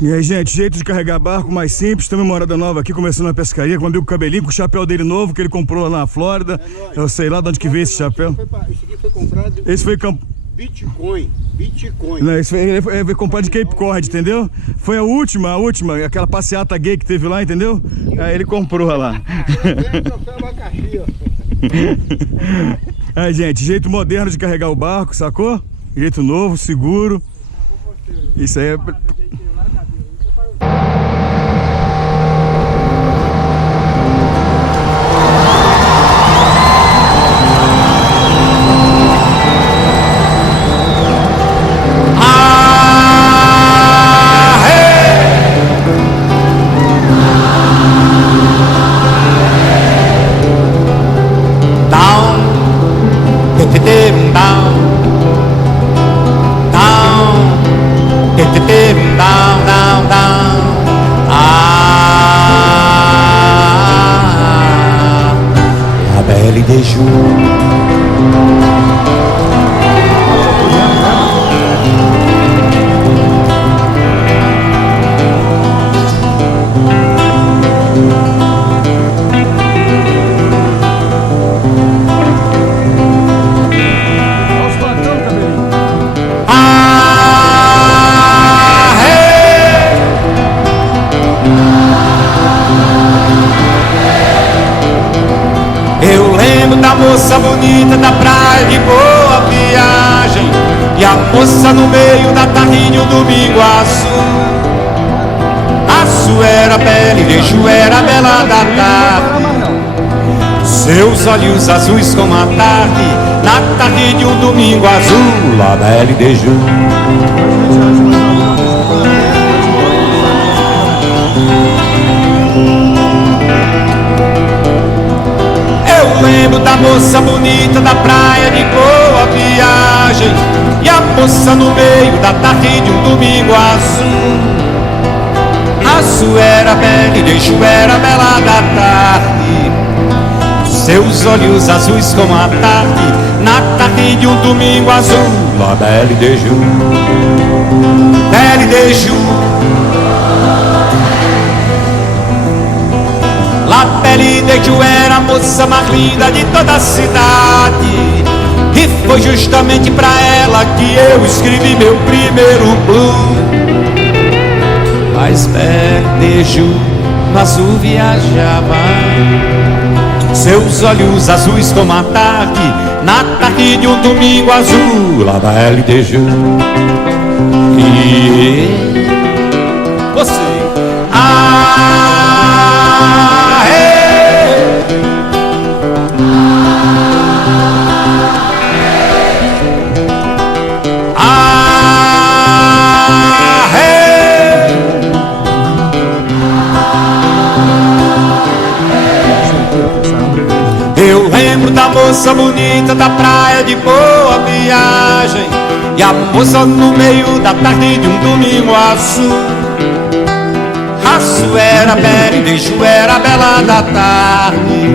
E aí, gente, jeito de carregar barco mais simples. Estamos em Morada Nova aqui, começando a pescaria com o amigo Cabelinho, com o chapéu dele novo, que ele comprou lá na Flórida. Eu sei lá de onde que veio esse chapéu. Esse aqui foi comprado... Esse foi Bitcoin. Não, esse foi comprado de Cape Cod, entendeu? Foi a última, aquela passeata gay que teve lá, entendeu? Aí ele comprou lá. Aí, gente, jeito moderno de carregar o barco, sacou? Jeito novo, seguro. Isso aí é... Moça bonita da praia de Boa Viagem, e a moça no meio da tarde de um domingo azul. Azul era pele, beijo era bela da tarde, seus olhos azuis como a tarde, na tarde de um domingo azul, la belle de jour. Lembro da moça bonita da praia de Boa Viagem, e a moça no meio da tarde de um domingo azul. Azul era pele, beijo era bela da tarde, seus olhos azuis como a tarde, na tarde de um domingo azul, la belle de jour, belle de jour. La Belle de Jour era a moça mais linda de toda a cidade, e foi justamente pra ela que eu escrevi meu primeiro blues. Mas Belle de Jour no azul viajava, seus olhos azuis como a tarde, na tarde de um domingo azul, La Belle de Jour. E você... Eu lembro da moça bonita da praia de Boa Viagem, e a moça no meio da tarde de um domingo azul. Azul era bela e beijo era bela da tarde,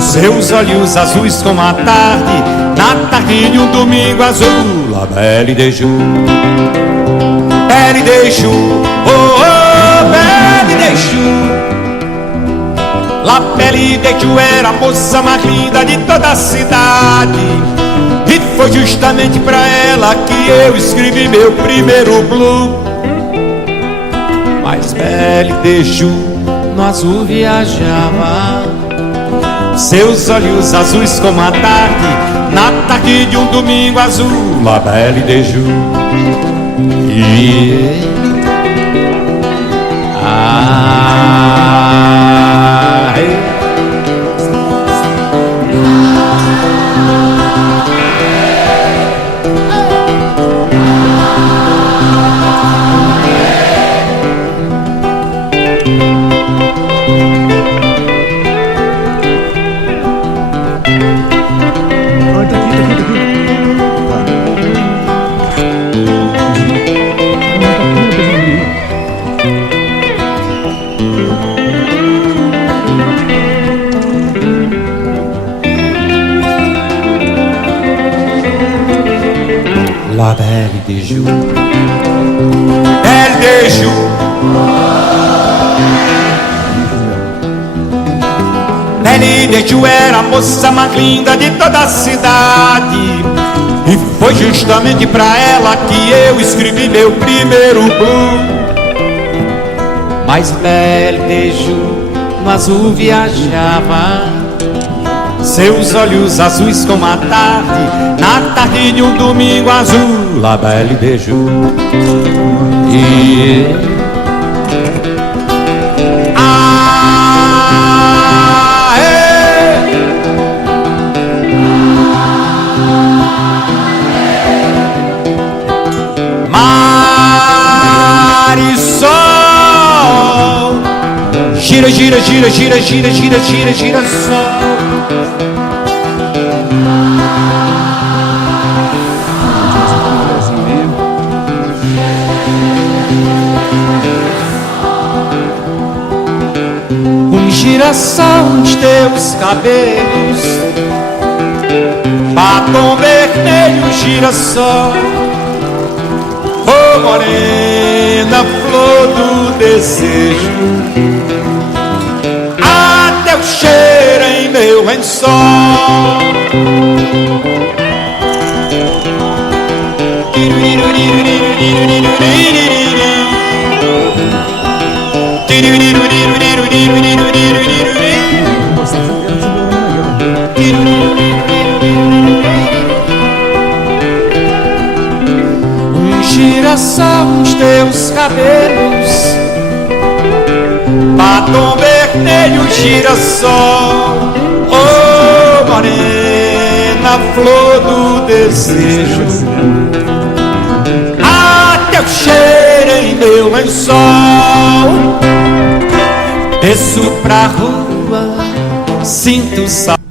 seus olhos azuis como a tarde, na tarde de um domingo azul, la belle de jour, belle de jour, oh oh, belle de jour. La Belle de Jour era a moça mais linda de toda a cidade, e foi justamente pra ela que eu escrevi meu primeiro blues. Mas Belle de Jour no azul viajava, seus olhos azuis como a tarde, na tarde de um domingo azul, La Belle de Jour. La Belle de Jour, Belle de Jour, Belle Deju era a moça mais linda de toda a cidade, e foi justamente pra ela que eu escrevi meu primeiro blues. Mas Belle Deju no azul viajava, seus olhos azuis como a tarde, na tarde de um domingo azul. La Belle Deju. Marisol, gira, gira, gira, gira, gira, gira, gira, gira, sol. Girassol nos teus cabelos, batom vermelho, girassol. Oh, morena, flor do desejo, até o cheiro em meu lençol. Girassol nos teus cabelos, batom vermelho, girassol. Oh, morena, flor do desejo, até o cheiro em meu lençol. Desço pra rua, sinto saudade.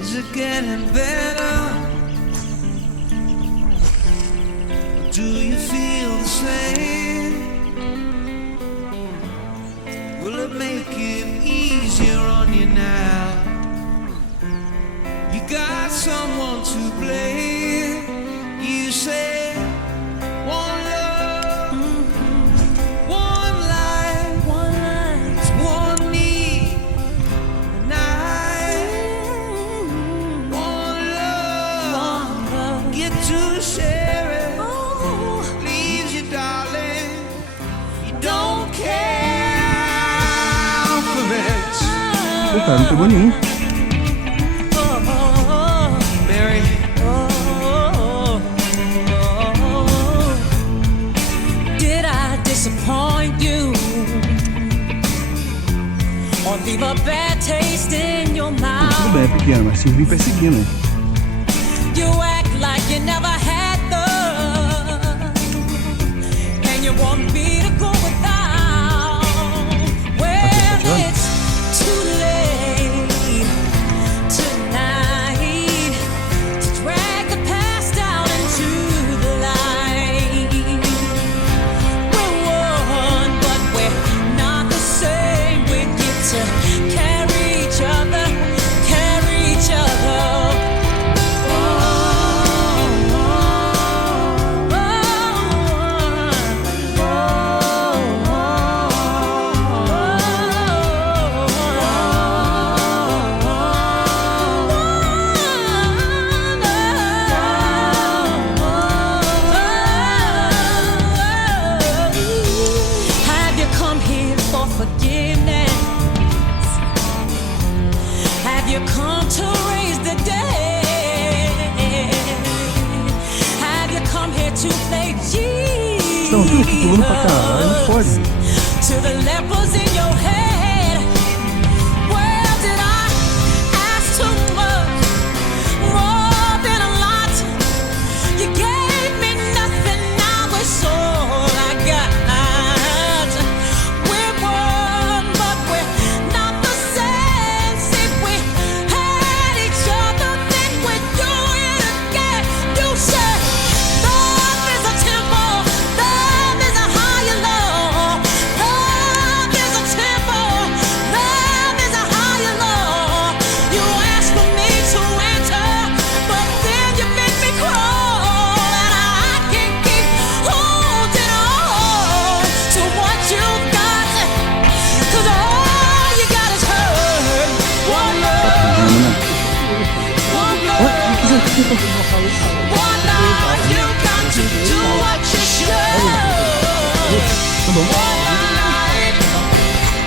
Is it getting better? Do you feel the same? Will it make it easier on you now? You got someone to blame. You say one love, one life, one need, and one love, get to share it. Leaves you, darling, you don't care for it. Pô, cara, não pegou nenhum. Mary, Did I disappoint you or leave a bad taste in your Tudo mouth? bem, é pequeno, mas se vir perseguindo. You act like you never had love, and you want me to go without. Well, it's too late tonight to drag the past out into the light. We're one, but we're not the same. We get to carry each other, carry each other. Have you come here for forgiveness? Have you come to raise the dead? Have you come here to play Jesus? Estão tudo aqui pulando pra caralho, não pode. To the lepers in your head. Well, did I ask too much? More than a lot. You gave me nothing, now it's all I got. We're one, but we're not the same. See, we had each other, then we do it again. You said love is a temple, love is a higher law. Love is a temple,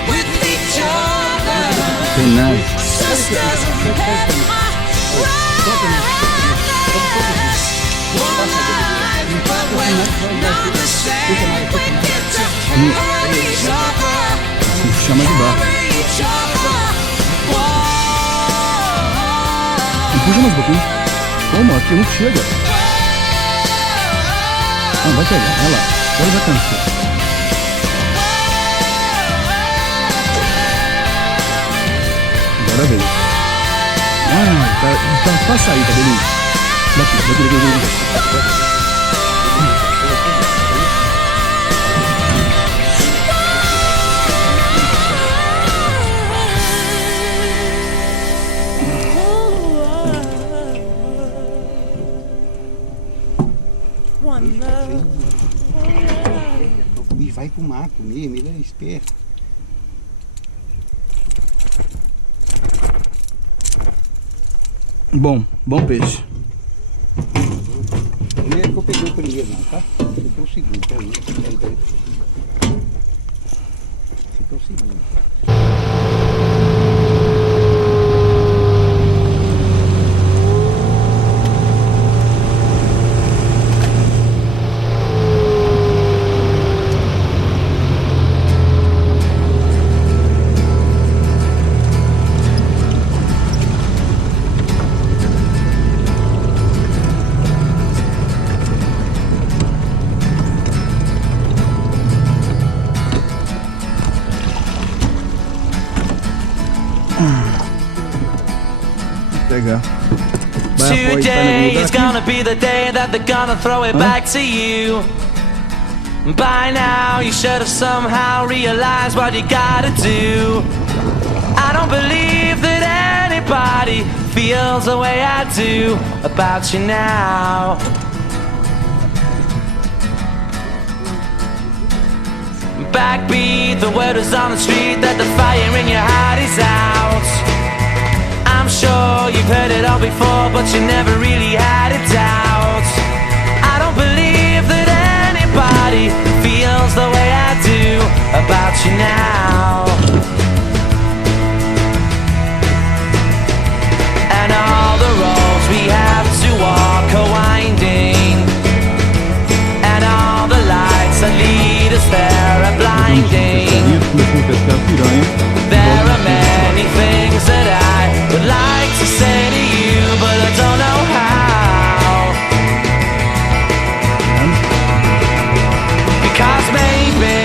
with each other. Tem nada. Sisters and brothers. But we're not the same. We get to hurt each other. Chama de barco. Hurt each other. Puxa mais um pouquinho. Toma, aqui não chega. Não, vai pegar, vai lá. Agora vai cansar. Agora veio. Tá pra sair, tá beleza? Daqui. E vai pro mato mesmo, ele é esperto. Bom peixe. Não é que eu peguei o primeiro não, tá? Esse é o segundo, peraí. Esse é o segundo. Pegar. Today is gonna be the day that they're gonna throw it back to you. By now you should have somehow realized what you gotta do. I don't believe that anybody feels the way I do about you now. Backbeat, the word is on the street that the fire in your heart is out. I'm sure you've heard it all before, but you never really had a doubt. I don't believe that anybody feels the way I do about you now. And all the roads we have to walk are winding, and all the lights that lead us there are blinding. There are many things that I would like to say to you, but I don't know how. Because maybe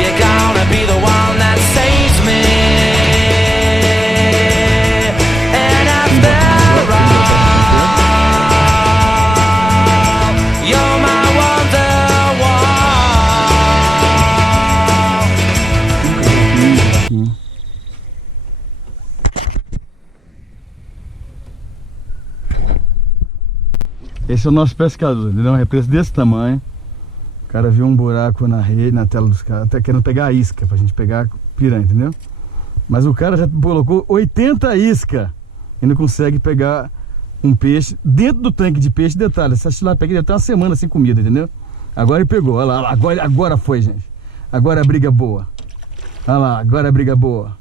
you're gonna be the one that saves me. And after all, you're my Wonderwall. Esse é o nosso pescador, ele é um represo desse tamanho. O cara viu um buraco na rede, na tela dos caras, até querendo pegar a isca, pra gente pegar piranha, entendeu? Mas o cara já colocou 80 isca e não consegue pegar um peixe dentro do tanque de peixe. Detalhe, essa tilápia aqui deve ter uma semana sem comida, entendeu? Agora ele pegou, olha lá, agora foi, gente. Agora a briga é boa. Olha lá, agora a briga é boa.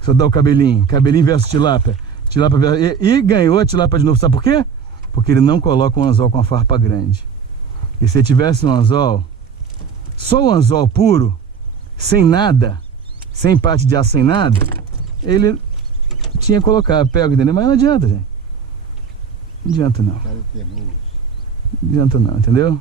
Só dá o cabelinho versus tilápia. Tilápia versus... E ganhou a tilápia de novo, sabe por quê? Porque ele não coloca um anzol com a farpa grande. E se ele tivesse um anzol, só o anzol puro, sem nada, sem parte de aço, sem nada, ele tinha colocado, pega, entendeu? Mas não adianta, gente. Não adianta não. Não adianta não, entendeu?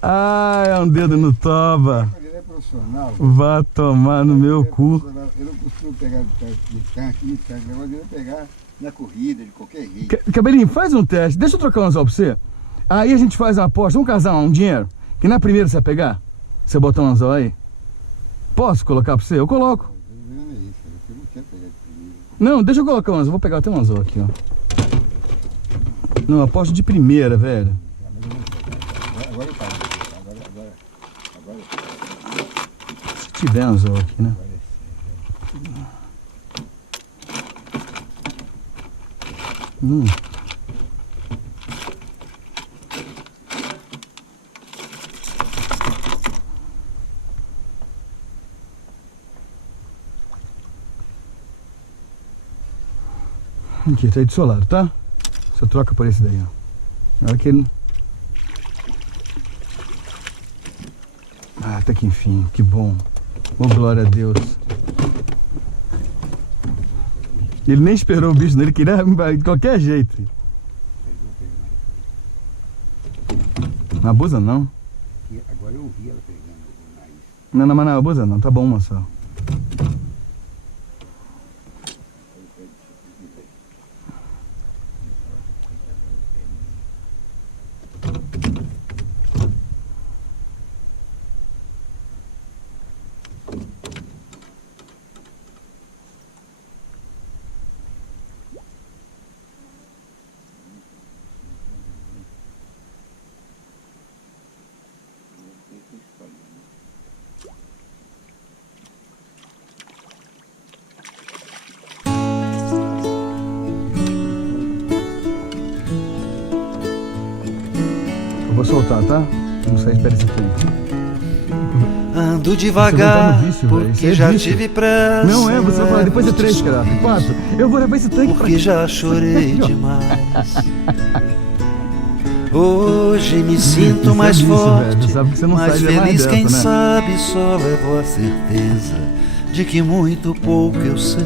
Ah, é um dedo no toba. Ele é profissional. Vá tomar no meu cu. Eu não costumo pegar de tanque, negócio de eu pegar na corrida, de qualquer jeito. Cabelinho, faz um teste. Deixa eu trocar um anzol pra você. Aí a gente faz uma aposta. Vamos casar um dinheiro. Que na primeira você vai pegar. Você botar um anzol aí? Posso colocar pra você? Eu coloco. Não é isso, eu não quero pegar de primeiro. Não, deixa eu colocar um anzol. Vou pegar até um anzol aqui, ó. Não, aposto de primeira, velho. Agora eu paro. Agora Se tiver anzol aqui, né? Aqui, tá aí do seu lado, tá? Você troca por esse daí, ó. Olha que ele... Ah, até que enfim, que bom. Oh, glória a Deus. Ele nem esperou o bicho dele, queria de qualquer jeito. Não abusa não. agora eu ouvi ela pegando o nariz. Não, mas não abusa não, tá bom, moça. Vou soltar, tá? Não sei, espera esse tempo. Ando Você devagar, vai no vício, velho. Isso porque é já vício. tive pressa. Não é, você vai falar depois de levo 3, este cara. sorriso, 4. Eu vou levar esse tanque pra porque já chorei demais. Hoje me sinto Isso é mais vício, forte, velho. Sabe que você não mais sai mais feliz. dessa, Quem né? sabe só levou a certeza de que muito pouco eu sei,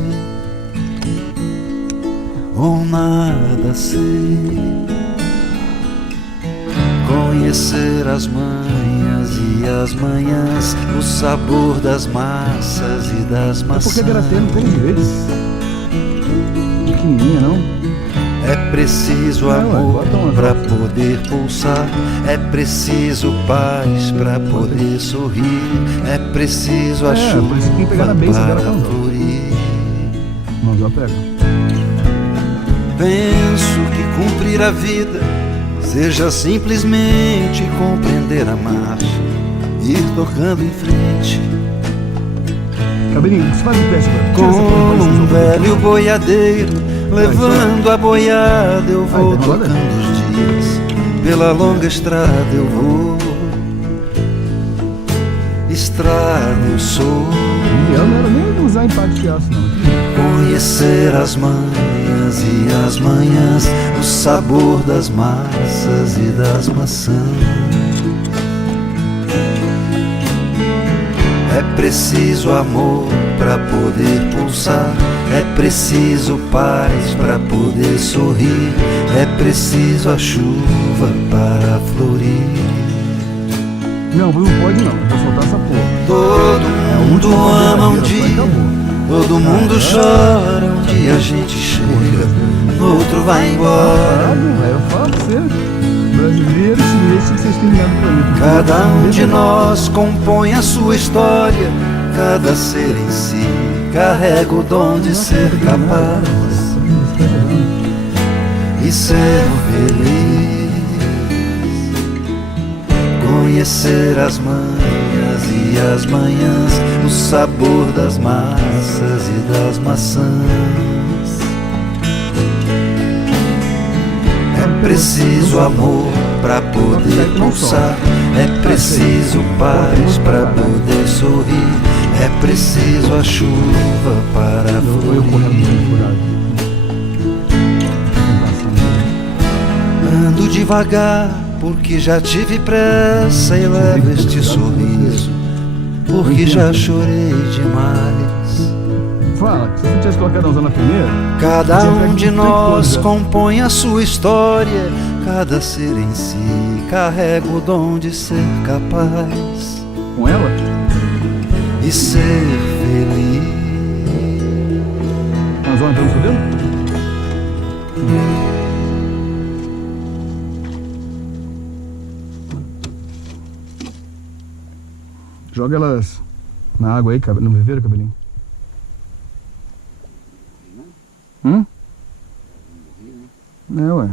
ou nada sei. Conhecer as manhas e as manhãs, o sabor das massas e das É maçãs. porque a Garateia não tem jeito. Pequenininha, não? É preciso Não, amor bota uma pra volta. poder pulsar, é preciso paz pra poder sorrir, é preciso a É, chuva por isso que tem que pegar na base dela para com a volta. florir. Não, já pega. Penso que cumprir a vida seja simplesmente compreender a marcha, ir tocando em frente, Cabelinho, você faz um teste agora. Tira essa porra, como põe um essa velho boiadeiro. Levando a boiada eu vou tem roda? tocando os dias, pela longa estrada eu vou. Estrada eu sou, E ela não era nem usar impacto de aço, não. conhecer as manhas e as manhãs, o sabor das massas e das maçãs. É preciso amor pra poder pulsar, é preciso paz pra poder sorrir, é preciso a chuva para florir. Não, não pode não. Vou soltar essa porra. Todo mundo última ama um bandeira, dia, acabou. todo mundo chora, um dia a gente chega, no outro vai embora. Parado, velho. Eu falo pra você. Brasileiro, chinês, tinha que ser exterminado do planeta. Cada um de nós compõe a sua história, cada ser em si carrega o dom de ser capaz e ser feliz. Conhecer as manhas e as manhãs, o sabor das massas e das maçãs. É preciso amor pra poder pulsar, é preciso paz pra poder sorrir, é preciso a chuva para Eu florir. correndo de furado. Ando devagar porque já tive pressa e levo este sorriso, porque já chorei demais. Fala, se você tivesse colocado a usar na primeira, Cada um de nós com compõe a sua história, cada ser em si carrega o dom de ser capaz ela, e ser feliz. a zona pelo seu dedo? Joga elas na água aí, no viveiro, cabelinho. Hum? É, ué.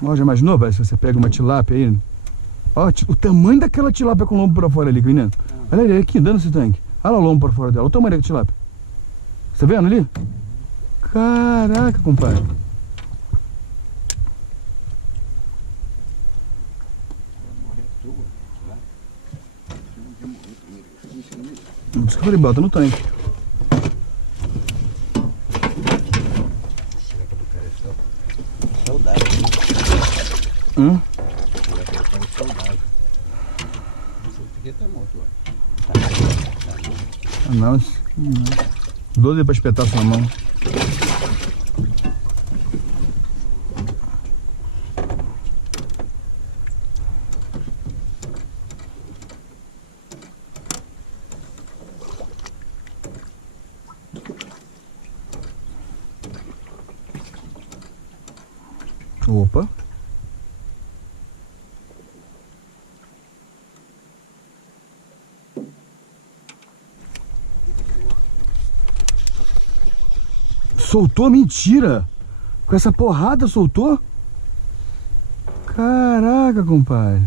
Ó, já imaginou, velho, se você pega uma tilápia aí? Ó, o tamanho daquela tilápia com o lombo pra fora ali, menino. Olha ele aqui, dando esse tanque. Olha o lombo pra fora dela, olha o tamanho daquela tilápia. Você tá vendo ali? Caraca, compadre. Por isso que eu falei, bota no tanque. Saudável. Hum? Saudável. Não sei por que tá morto lá. Ah, não. 12 pra espetar sua mão. Opa. Soltou? Mentira! Com essa porrada soltou? Caraca, compadre.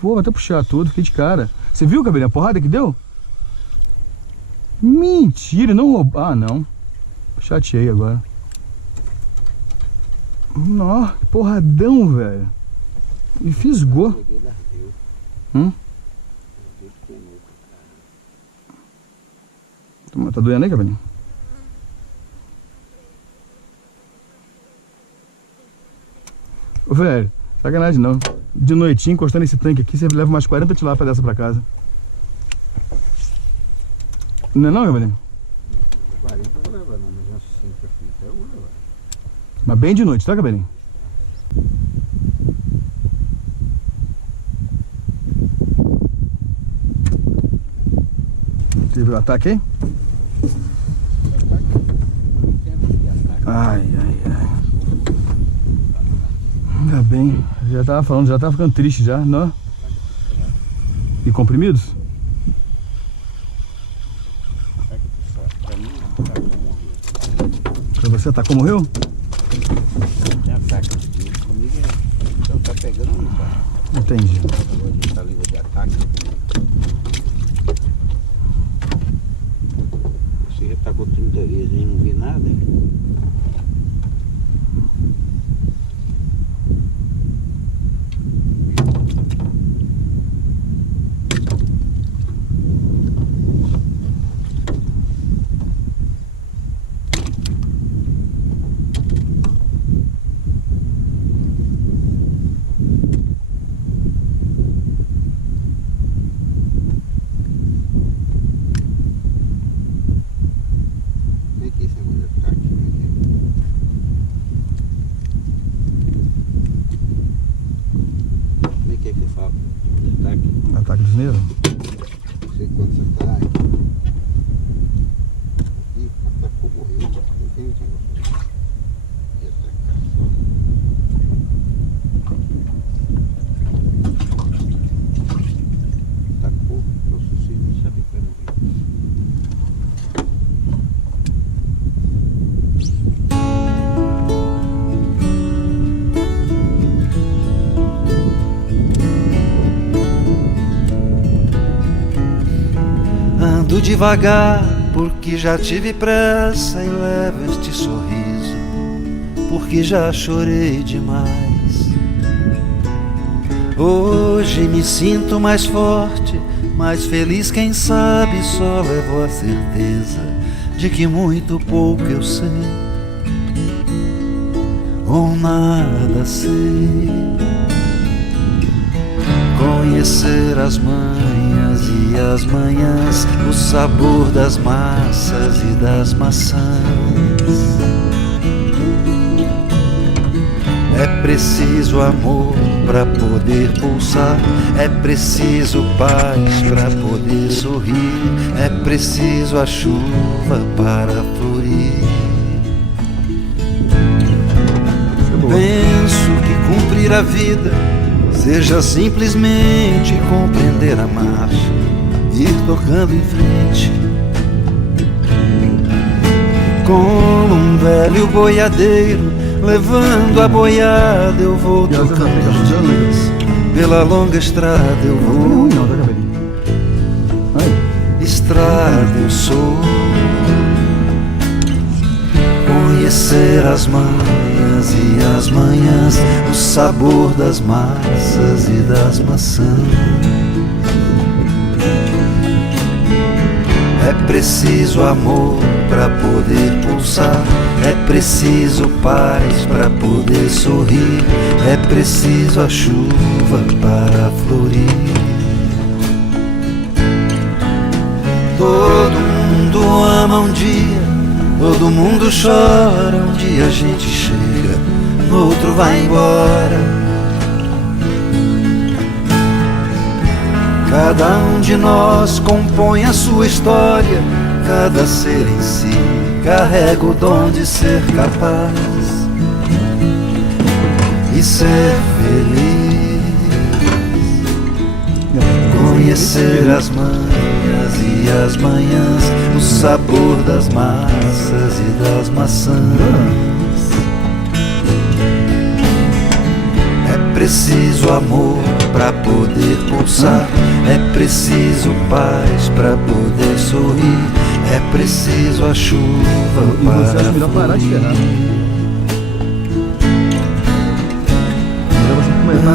Vou até puxar tudo, fiquei de cara. Você viu, cabelinho, a porrada que deu? Mentira, não roubou. Ah, não. Chateei agora. Nó, porradão, velho. E fisgou. Tá doendo aí, cabelinho? Ô, velho, sacanagem não. De noitinho, encostando esse tanque aqui, você leva umas 40 tilápia dessa pra casa. Não é não, cabelinho? 40 eu vou levar, não, mas umas 5 até eu vou levar. Mas bem de noite, tá, cabelinho? Teve o ataque aí? Ai, ai, ai. Ainda bem, já tava falando, já tava ficando triste já, não? E comprimidos? Pra você, atacou, morreu? Tem ataque comigo, então tá pegando um, tá? Entendi. Tá língua de ataque. Você já tacou 30 vezes e não vi nada, hein? Ataque dos negros? Não sei quando você tá aqui, atacou, morreu, não tem negócio de atacar só. Atacou, eu sei, não sabia que vai morrer. Ando devagar porque já tive pressa e levo este sorriso porque já chorei demais. Hoje me sinto mais forte, mais feliz, quem sabe só levo a certeza de que muito pouco eu sei ou nada sei. Conhecer as manhas e as manhãs, o sabor das massas e das maçãs. É preciso amor para poder pulsar, é preciso paz para poder sorrir, é preciso a chuva para florir. Penso que cumprir a vida seja simplesmente compreender a marcha, ir tocando em frente. Como um velho boiadeiro levando a boiada, eu vou tocando os dias. Pela longa estrada eu vou, estrada eu sou. Conhecer as manhas e as manhãs, o sabor das massas e das maçãs. É preciso amor para poder pulsar, é preciso paz para poder sorrir, é preciso a chuva para florir. Todo mundo ama um dia, todo mundo chora, um dia a gente chega, no outro vai embora. Cada um de nós compõe a sua história, cada ser em si carrega o dom de ser capaz e ser feliz. Conhecer as manhas e as manhãs, o sabor das massas e das maçãs. É preciso amor para poder pulsar, é preciso paz para poder sorrir, é preciso a chuva para fluir.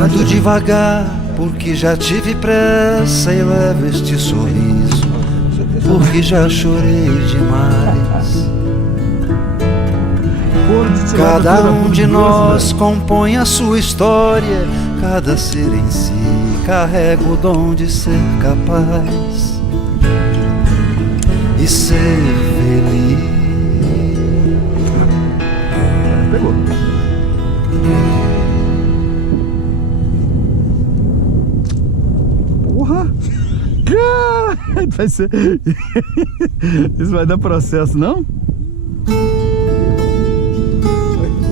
Ando devagar porque já tive pressa e levo este sorriso porque já chorei demais. Cada um de nós compõe a sua história, cada ser em si carrega o dom de ser capaz e ser feliz. Pegou. Porra! Cara, vai ser... Isso vai dar processo, não?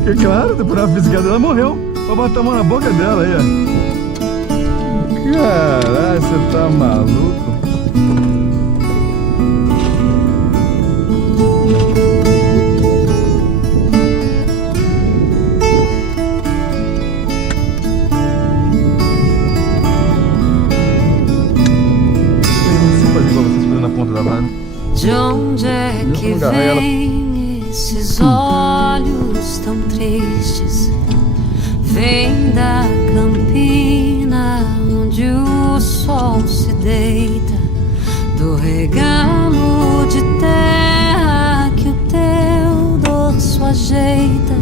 Porque, claro, por uma fisgada ela morreu. Vou botar a mão na boca dela aí, ó. Caralho, você tá maluco? De onde é que vem esses olhos tão tristes? Vem da campina onde o sol se deita, do regalo de terra que o teu dorso ajeita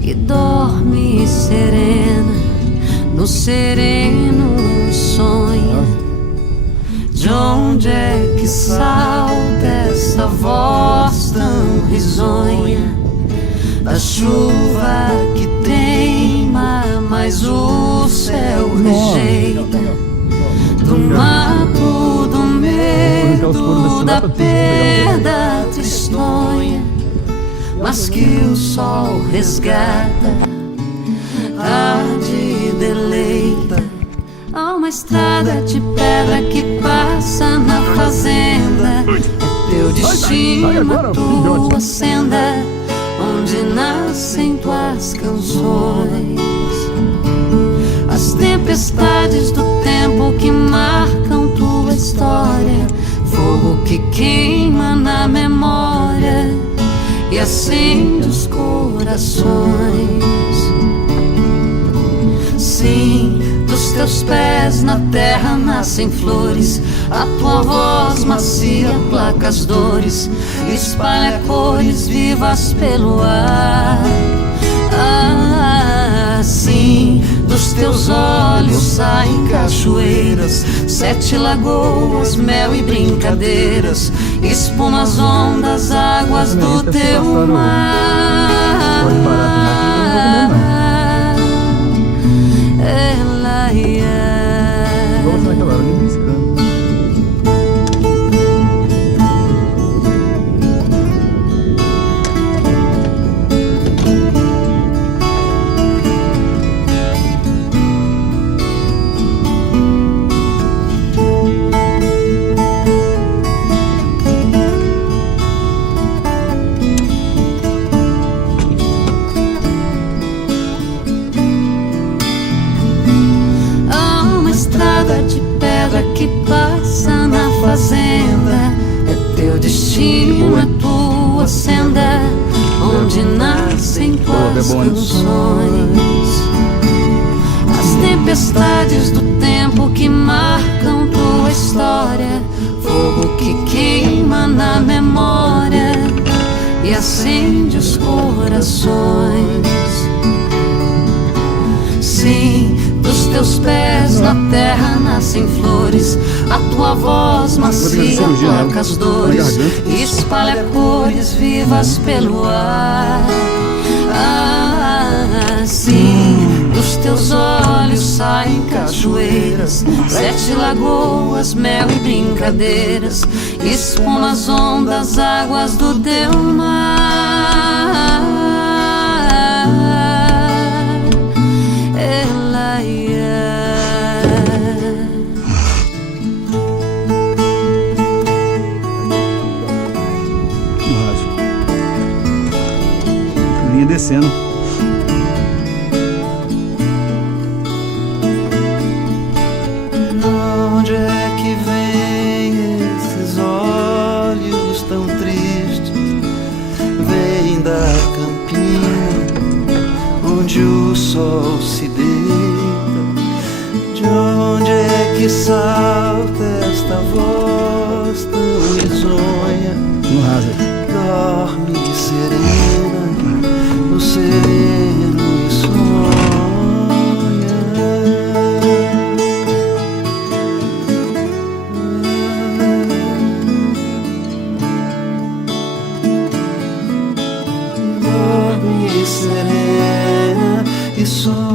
e dorme serena, no sereno sonha. De onde é que salta essa voz tão risonha? Da chuva que teima, mas o céu rejeita. Do mato, do medo, da perda tristonha, mas que o sol resgata, arde e deleita. Há uma estrada de pedra que passa na fazenda, é teu destino, a tua senda, onde nascem tuas canções. As tempestades do tempo que marcam tua história, fogo que queima na memória e acende os corações. Sim, dos teus pés na terra nascem flores, a tua voz macia aplaca as dores, espalha cores vivas pelo ar. Sim, dos teus olhos saem cachoeiras, 7 lagoas, mel e brincadeiras, espumas, ondas, águas do teu mar. na tua senda, onde nascem tuas canções. As tempestades do tempo que marcam tua história, fogo que queima na memória e acende os corações. Sim, dos teus pés na terra nascem flores, a tua voz macia toca as dores e espalha cores vivas pelo ar. Sim, dos teus olhos saem cachoeiras, 7 lagoas, mel e brincadeiras, espuma as ondas, águas do teu mar. Linha descendo. Onde é que vem esses olhos tão tristes? Vem da campina, onde o sol se deita. De onde é que salta esta voz tão risonha? No rasa. Dorme serena, no sereno e sonha. Dorme serena e sonha.